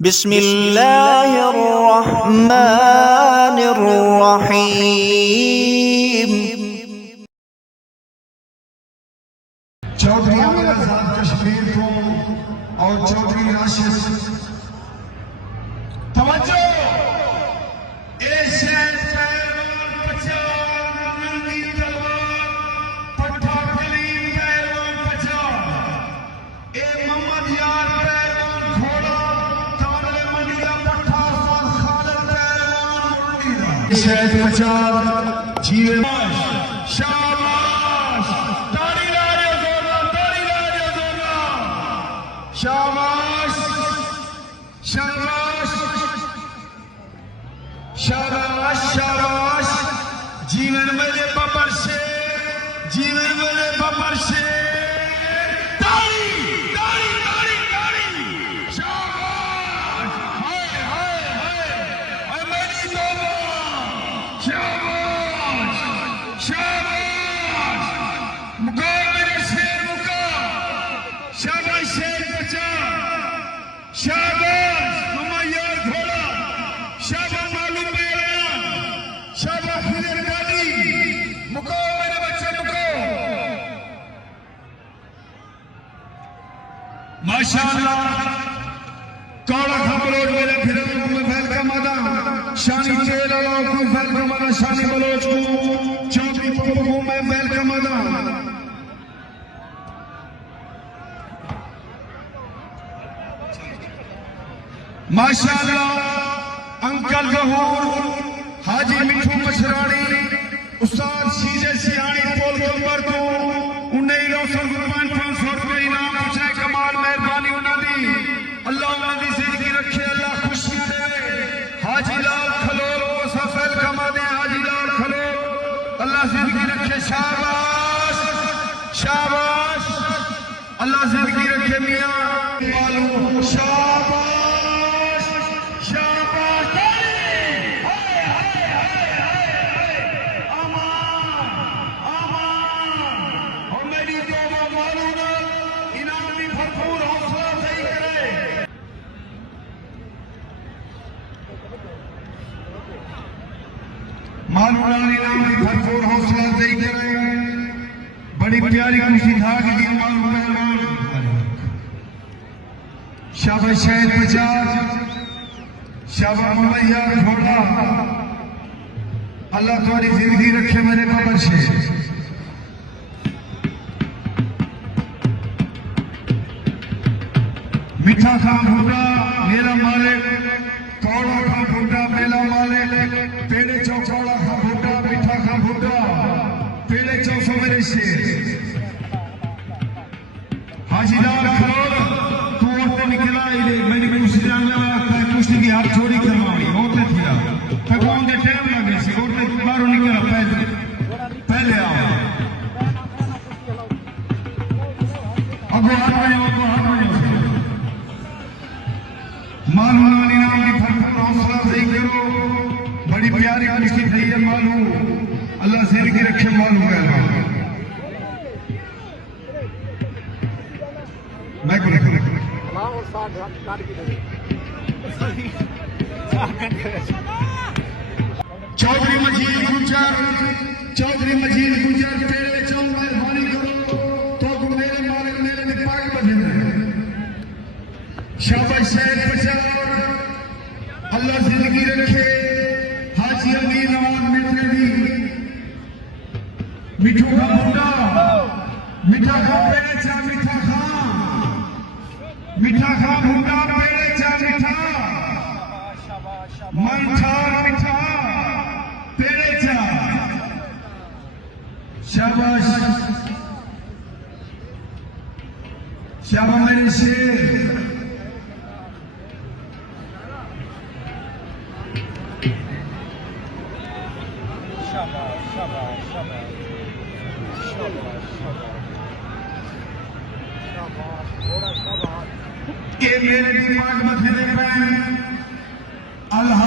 बिस्मिल्लाहिर्रहमानिर्रहीम। चौधरी अमीर आजाद कश्मीर को और चौधरी राशिद तवज्जो शहद प्रचार जीवन शाबाश ताड़ी ला रहे शाबाश शाबाश शाबाश शाबाश जीवन मेरे बबर से जीवन मेरे बबर से ताड़ी ताड़ी ताड़ी ताड़ी शाबाश हाय हाय हाय मेरी तौबा शाबाश शाबाश मुका मेरे शेर मुका शाबाश शेर बचा शाबाश मम्मा यार घोड़ा शाबाश मालूम पहलवान शाबाश खिजर गाड़ी मुको मेरे बच्चे मुको माशाअल्लाह कौड़ा खबरोज मेरे फिर में फैल का मादा शानी चेल वालों को फैल का मादा शानी बलोच को चौधरी पप्पू में फैल का मादा माशाअल्लाह अंकल जहूर हाजी मिठू मशरानी उस्ताद सीजे सियानी पोल गंबर को उन्हें रोशन गुरबान 500 रुपए इनाम पूछे कमाल मेहरबानी उन्हें दी अल्लाह उन्हें जिंदगी रखे अल्लाह खुशियां दे हाजी लाल खलोल को सफल कमा दे हाजी लाल खलोल अल्लाह जिंदगी रखे शाबाश शाबाश अल्लाह जिंदगी रखे मियां मालूम शाबाश शाबाश अमान अमान और मेरी तौबा मालूम इनाम भी भरपूर हौसला सही करे मालूम इनाम भी भरपूर हौसला सही करे बड़ी प्यारी खुशी धाक दी मालूम पहलवान शाबाश शहद प्रचार शाबाश ममैया घोड़ा अल्लाह तुम्हारी जिंदगी रखे मेरे बबर से मीठा खा भूटा मेरा मालिक कौड़ा खा भूटा मेला मालिक पेड़े चौकौड़ा खा भूटा मीठा खा भूटा पेड़े चौसो मेरे से हाजीदार खरो तू औरते निकला मैंने कुश्ती जानने वाला था कुश्ती की हाथ छोड़ी करवाई औरते थिया भगवान के टाइम लगे से औरते बाहरों निकला पहले आओ अगो हाथ में मालूम इनाम की भरपूर हौसला सही करो बड़ी प्यारी खुशी थी है मालूम अल्लाह जिंदगी रखे मालूम पहलवान मैं को चौधरी मजीद गुजर तेरे चौ मेहरबानी करो तो मेरे मालिक मेरे में पाक बजे शाबाश शहद प्रचार अल्लाह जिंदगी रखे हाजी अमीर नवाज मित्र दी मिठू का मुंडा मीठा खा पेड़े चा मीठा खा मुंडा पेड़े चा मीठा मीठा मीठा पेड़े चा शाबाश शाबाश मेरे शेर के मेरे दिमाग में फिरे पे अल्लाह